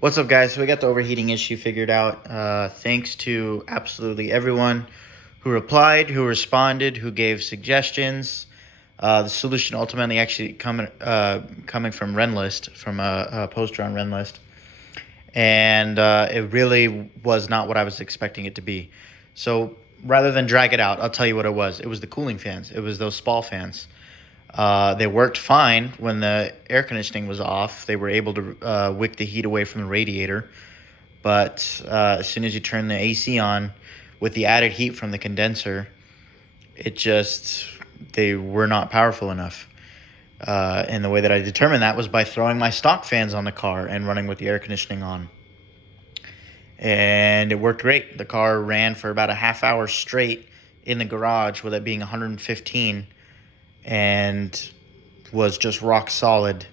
What's up, guys? So we got the overheating issue figured out. Thanks to absolutely everyone who replied, who responded, who gave suggestions. The solution ultimately actually coming from Renlist, from a poster on Renlist, and it really was not what I was expecting it to be. So rather than drag it out, I'll tell you what it was. It was the cooling fans. It was those spall fans. They worked fine when the air conditioning was off. They were able to wick the heat away from the radiator. But as soon as you turn the AC on with the added heat from the condenser, they were not powerful enough. And the way that I determined that was by throwing my stock fans on the car and running with the air conditioning on. And it worked great. The car ran for about a half hour straight in the garage with it being 115 and was just rock solid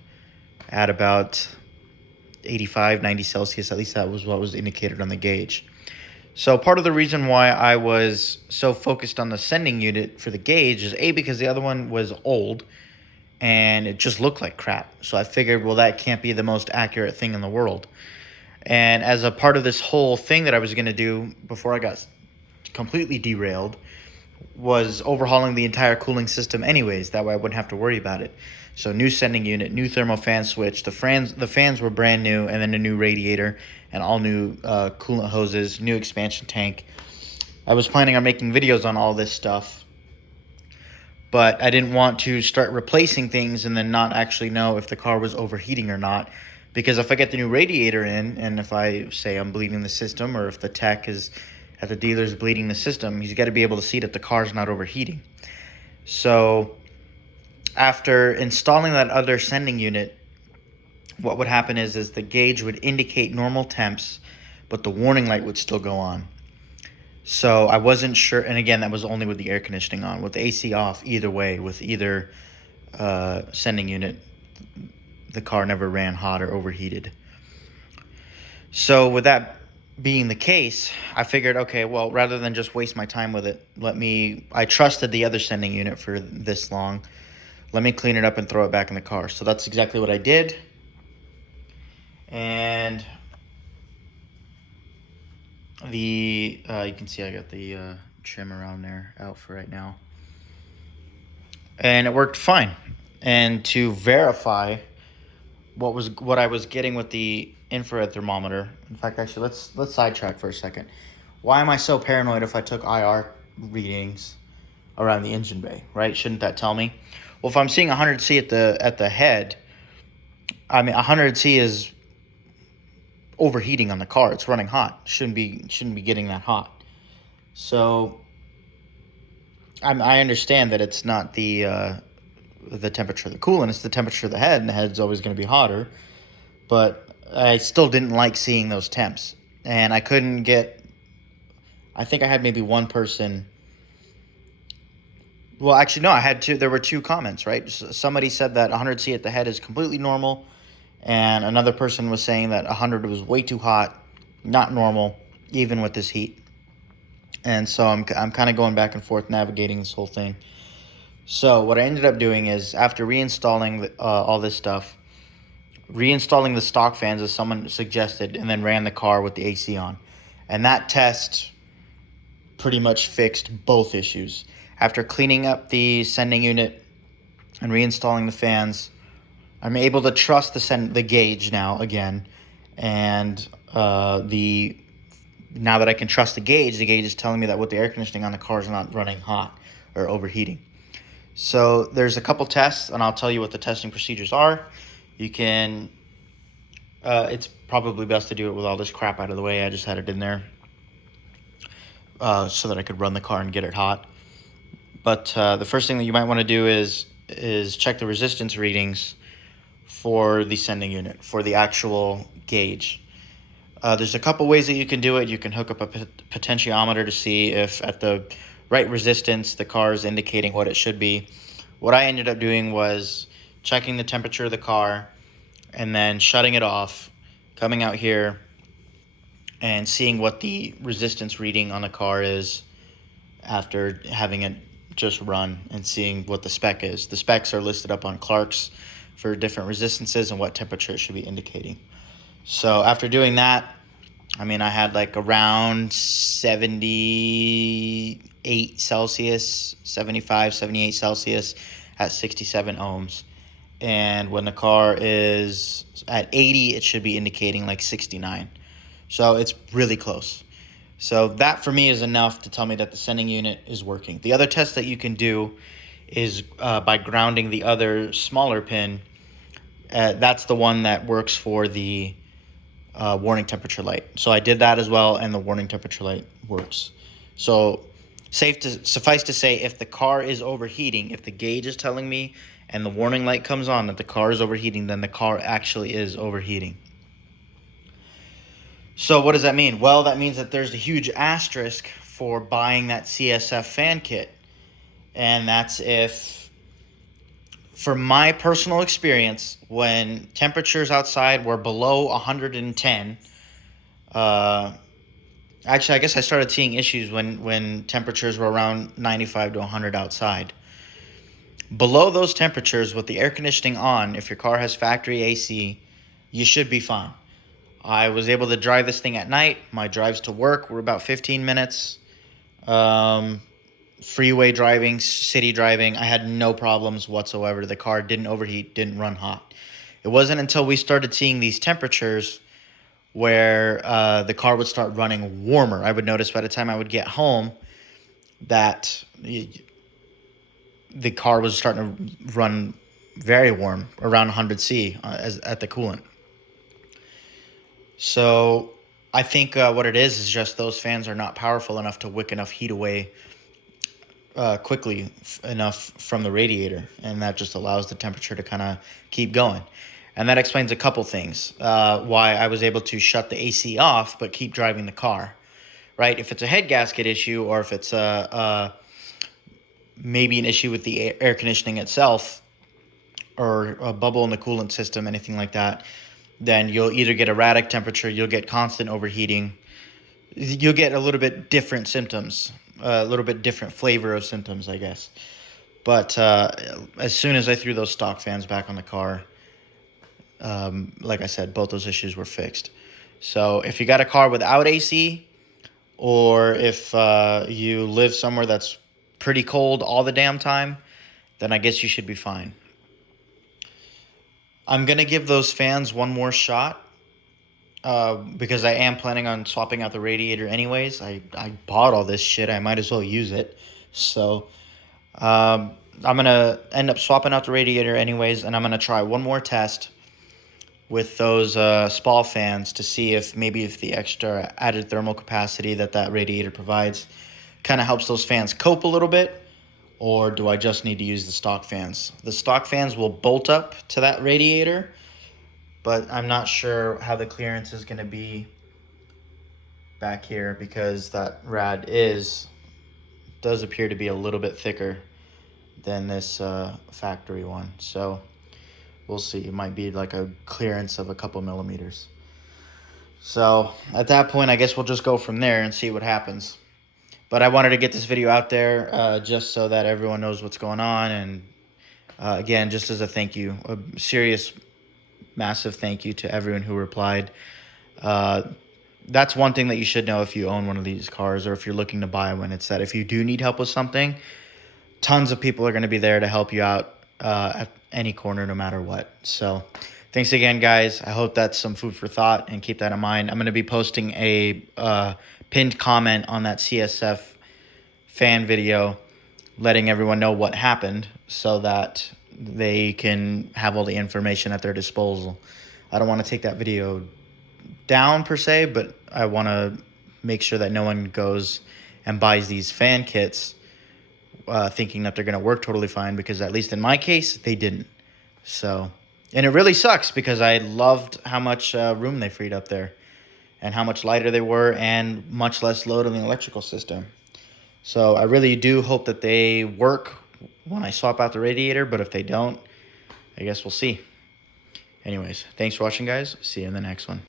at about 85, 90 Celsius. At least that was what was indicated on the gauge. So part of the reason why I was so focused on the sending unit for the gauge is because the other one was old and it just looked like crap. So I figured, well, that can't be the most accurate thing in the world. And as a part of this whole thing that I was going to do before I got completely derailed was overhauling the entire cooling system anyways. That way I wouldn't have to worry about it. So new sending unit, new thermal fan switch. The fans were brand new, and then a new radiator and all new coolant hoses, new expansion tank. I was planning on making videos on all this stuff, but I didn't want to start replacing things and then not actually know if the car was overheating or not. Because if I get the new radiator in, and if I say I'm bleeding the system, or if the tech is at the dealer's bleeding the system, he's got to be able to see that the car's not overheating. So after installing that other sending unit, what would happen is the gauge would indicate normal temps, but the warning light would still go on. So I wasn't sure, and again, that was only with the air conditioning on. With the AC off, either way, with either sending unit, the car never ran hot or overheated. So with that being the case, I figured, okay, well, rather than just waste my time with it, I trusted the other sending unit for this long. Let me clean it up and throw it back in the car. So that's exactly what I did. And you can see I got the trim around there out for right now. And it worked fine. And to verify what I was getting with the infrared thermometer. In fact, actually, let's sidetrack for a second. Why am I so paranoid if I took IR readings around the engine bay, right? Shouldn't that tell me? Well, if I'm seeing 100C at the head, I mean 100C is overheating on the car. It's running hot. Shouldn't be getting that hot. So I understand that it's not the temperature of the coolant, it's the temperature of the head, and the head's always going to be hotter. But I still didn't like seeing those temps. And I couldn't get, I think I had maybe one person. Well, actually, no, I had two. There were two comments, right? Somebody said that 100C at the head is completely normal. And another person was saying that 100 was way too hot, not normal, even with this heat. And so I'm kind of going back and forth navigating this whole thing. So what I ended up doing is, after reinstalling all this stuff, reinstalling the stock fans as someone suggested, and then ran the car with the AC on. And that test pretty much fixed both issues. After cleaning up the sending unit and reinstalling the fans, I'm able to trust the gauge now again. And now that I can trust the gauge is telling me that with the air conditioning on, the car is not running hot or overheating. So there's a couple tests, and I'll tell you what the testing procedures are. You can, it's probably best to do it with all this crap out of the way. I just had it in there so that I could run the car and get it hot. But the first thing that you might want to do is check the resistance readings for the sending unit, for the actual gauge. There's a couple ways that you can do it. You can hook up a potentiometer to see if at the right resistance the car is indicating what it should be. What I ended up doing was checking the temperature of the car and then shutting it off, coming out here and seeing what the resistance reading on the car is after having it just run, and seeing what the spec is. The specs are listed up on Clark's for different resistances and what temperature it should be indicating. So after doing that, I mean, I had like around 78 Celsius, 75, 78 Celsius at 67 ohms. And when the car is at 80, it should be indicating like 69. So it's really close. So that for me is enough to tell me that the sending unit is working. The other test that you can do is by grounding the other smaller pin. That's the one that works for the warning temperature light. So I did that as well, and the warning temperature light works. So suffice to say, if the car is overheating, if the gauge is telling me and the warning light comes on that the car is overheating, then the car actually is overheating. So what does that mean? Well, that means that there's a huge asterisk for buying that CSF fan kit. And that's if, for my personal experience, when temperatures outside were below 110, actually, I guess I started seeing issues when temperatures were around 95 to 100 outside. Below those temperatures, with the air conditioning on, if your car has factory AC, you should be fine. I was able to drive this thing at night. My drives to work were about 15 minutes. Freeway driving, city driving, I had no problems whatsoever. The car didn't overheat, didn't run hot. It wasn't until we started seeing these temperatures where the car would start running warmer. I would notice by the time I would get home that the car was starting to run very warm, around 100 C at the coolant. So I think what it is just those fans are not powerful enough to wick enough heat away quickly enough from the radiator, and that just allows the temperature to kind of keep going. And that explains a couple things why I was able to shut the AC off but keep driving the car, right? If it's a head gasket issue, or if it's maybe an issue with the air conditioning itself, or a bubble in the coolant system, anything like that, then you'll either get erratic temperature, you'll get constant overheating, you'll get a little bit different symptoms, a little bit different flavor of symptoms, I guess. But as soon as I threw those stock fans back on the car, like I said, both those issues were fixed. So if you got a car without AC, or if you live somewhere that's pretty cold all the damn time, then I guess you should be fine. I'm going to give those fans one more shot because I am planning on swapping out the radiator anyways. I bought all this shit. I might as well use it. So I'm going to end up swapping out the radiator anyways, and I'm going to try one more test with those SPAL fans to see if the extra added thermal capacity that radiator provides kind of helps those fans cope a little bit, or do I just need to use the stock fans? The stock fans will bolt up to that radiator, but I'm not sure how the clearance is going to be back here because that rad does appear to be a little bit thicker than this factory one. So we'll see. It might be like a clearance of a couple millimeters. So at that point, I guess we'll just go from there and see what happens. But I wanted to get this video out there just so that everyone knows what's going on. And again, just as a thank you, a serious, massive thank you to everyone who replied. That's one thing that you should know if you own one of these cars or if you're looking to buy one. It's that if you do need help with something, tons of people are going to be there to help you out at any corner, no matter what. So thanks again, guys. I hope that's some food for thought, and keep that in mind. I'm going to be posting a pinned comment on that CSF fan video letting everyone know what happened so that they can have all the information at their disposal. I don't want to take that video down per se, but I want to make sure that no one goes and buys these fan kits thinking that they're going to work totally fine, because at least in my case, they didn't. So, and it really sucks because I loved how much room they freed up there and how much lighter they were and much less load on the electrical system. So I really do hope that they work when I swap out the radiator, but if they don't, I guess we'll see. Anyways, thanks for watching, guys. See you in the next one.